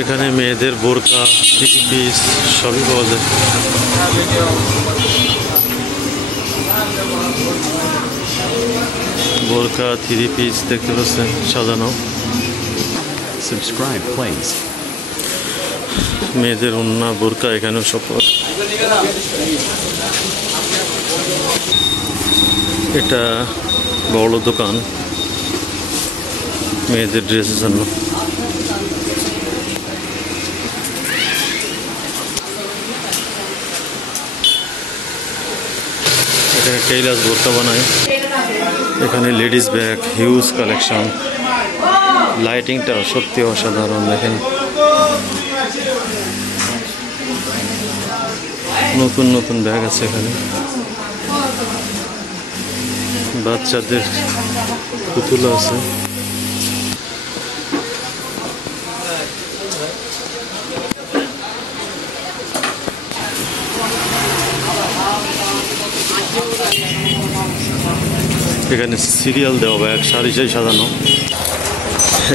এখানে মেয়েদের বোরকা, থ্রি পিস সবই পাওয়া যায়। বোরকা, থ্রি পিস দেখতে পাচ্ছেন সাজানো। Subscribe, please. মেয়েদের ওড়না, বোরকা এখানেও সব পাওয়া যায়। এটা বড় দোকান মেয়েদের ড্রেসের জন্য। এখানে টেইলার্স বোরকা বানায়। এখানে লেডিস ব্যাগ, হিউজ কালেকশন। লাইটিংটা সত্যি অসাধারণ। দেখেন নতুন নতুন ব্যাগ আছে এখানে। বাচ্চাদের পুতুল আছে। এখানে সিরিয়াল দেওয়া ব্যাগ সারি সারি সাজানো।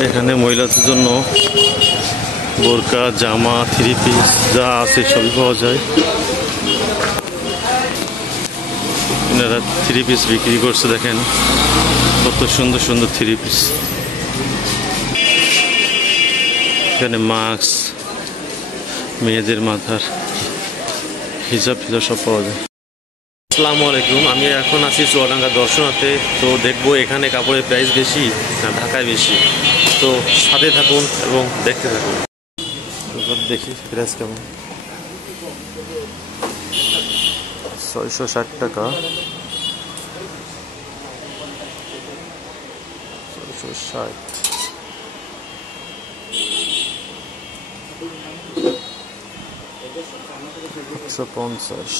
এখানে মহিলাদের জন্য বোরকা, জামা, থ্রি পিস যা আছে সবই পাওয়া যায়। এনারা থ্রি পিস বিক্রি করছে। দেখেন কত সুন্দর সুন্দর থ্রি পিস। এখানে মাস্ক, মেয়েদের মাথার হিজাব ফিজাব সব পাওয়া যায়। আসসালামু আলাইকুম, আমি এখন আছি চুয়াডাঙ্গা দর্শনাতে। তো দেখবো এখানে কাপড়ের প্রাইস বেশি না ঢাকায় বেশি। তো সাথে থাকুন এবং দেখতে থাকুন। এবার দেখি প্রাইস কেমন। 660 টাকা, 660, 150,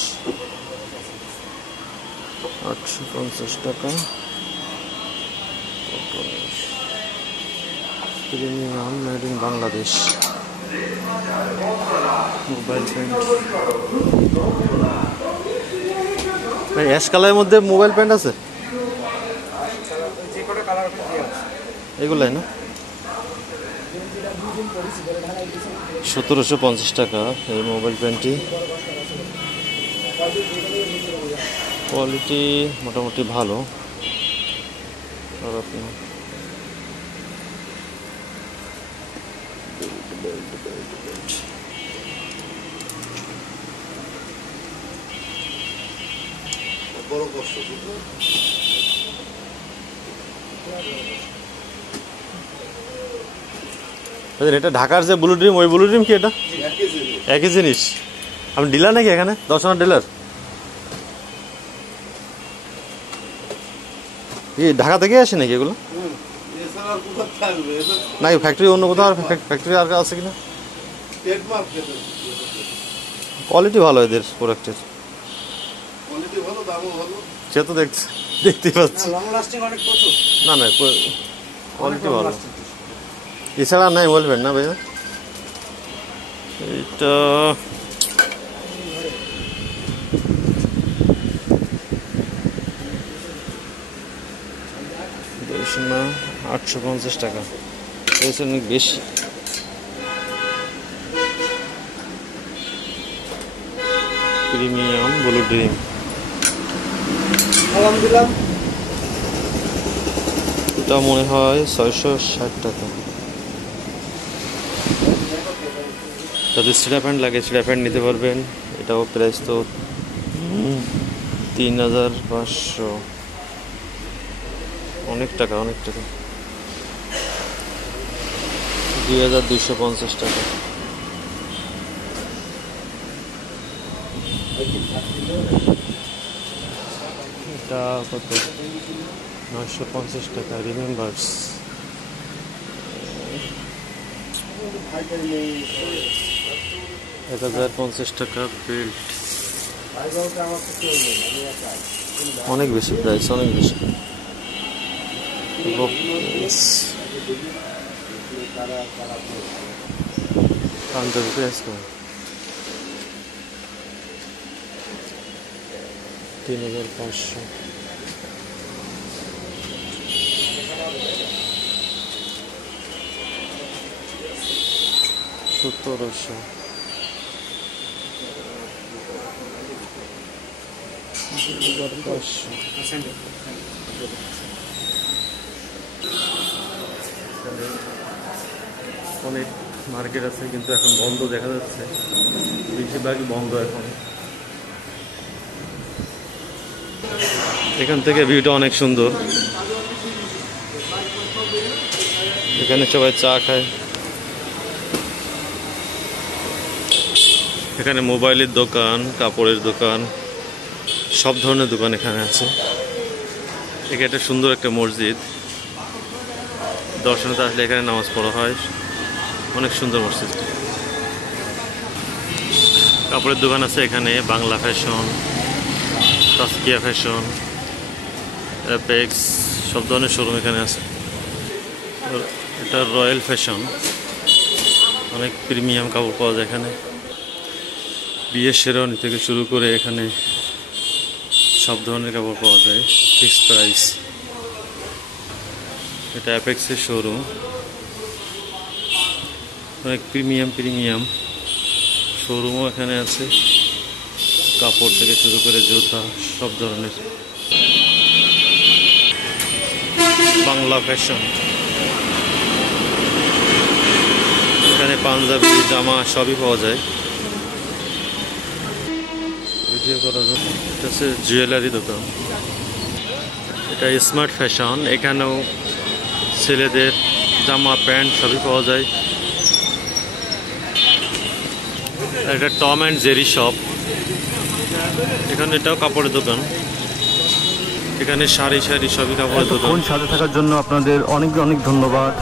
850 টাকা। Premium made in Bangladesh. Mobile pant, ash কালারের মধ্যে মোবাইল প্যান্ট আছে এগুলাই না? 1750 টাকা এই মোবাইল প্যান্টটি। কোয়ালিটি মোটামুটি ভালো। খারাপ না। এটা ঢাকার যে ব্লু ড্রিম, ওই ব্লু ড্রিম কি এটা একই জিনিস? আপনি ডিলার নাকি এখানে? দর্শনার ডিলার? ঢাকা থেকে আসে নাকি এগুলো? না ফ্যাক্টরি অন্য কোথাও ফ্যাক্টরি আর আছে কিনা? কোয়ালিটি ভালো এদের প্রোডাক্টের। সে তো দেখতেই পাচ্ছি। না না কোয়ালিটি ভালো। এছাড়া নাই বলবেন না ভাইয়া? এটা না 850 টাকা, অনেক বেশি। প্রিমিয়াম ব্লু ড্রিম এটা মনে হয় 660 টাকা। যাদের সিডা প্যান্ট লাগে সিডা প্যান্ট নিতে পারবেন। এটাও প্রাইস তো 3500। অনেক টাকা, অনেক টাকা। 2250 টাকা। এটা কত? 950 টাকা। রিমেম্বার্স 1050 টাকা। বেল্ট অনেক বেশি প্রাইস, অনেক বেশি। পাঞ্জাবি প্রাইস কেমন? 3500। 1700। অনেক মার্কেট আছে কিন্তু এখন বন্ধ দেখা যাচ্ছে, বেশিরভাগই বন্ধ এখন। এখান থেকে ভিউটা অনেক সুন্দর, এখানে সবাই চা খায়। এখানে মোবাইলের দোকান, কাপড়ের দোকান, সব ধরনের দোকান এখানে আছে। এখানে একটা সুন্দর একটা মসজিদ, দর্শনার্থী আসলে এখানে নামাজ পড়া হয়, অনেক সুন্দর মসজিদটি। কাপড়ের দোকান আছে এখানে, Bangla fashion, Taskia fashion, apex, সব ধরনের শোরুম এখানে আছে। এটা রয়্যাল ফ্যাশন, অনেক প্রিমিয়াম কাপড় পাওয়া যায় এখানে। বিয়ের শেরওয়ানি থেকে শুরু করে এখানে সব ধরনের কাপড় পাওয়া যায়, ফিক্সড প্রাইস। এটা অ্যাপেক্সের শোরুম, অনেক প্রিমিয়াম শোরুমও এখানে আছে, কাপড় থেকে শুরু করে জুতা, সব ধরনের। বাংলা ফ্যাশন, এখানে পাঞ্জাবি, জামা সবই পাওয়া যায়। ভিডিও করার জন্য এটা হচ্ছে জুয়েলারি দোকান। এটা স্মার্ট ফ্যাশন, এখানেও ছেলেদের জামা প্যান্ট সবই পাওয়া যায়। এটা টম অ্যান্ড জেরি শপ, এখানে এটাও কাপড়ের দোকান। এখানে শাড়ি সবই কাপড়ের দোকান। সাথে থাকার জন্য আপনাদের অনেক অনেক ধন্যবাদ।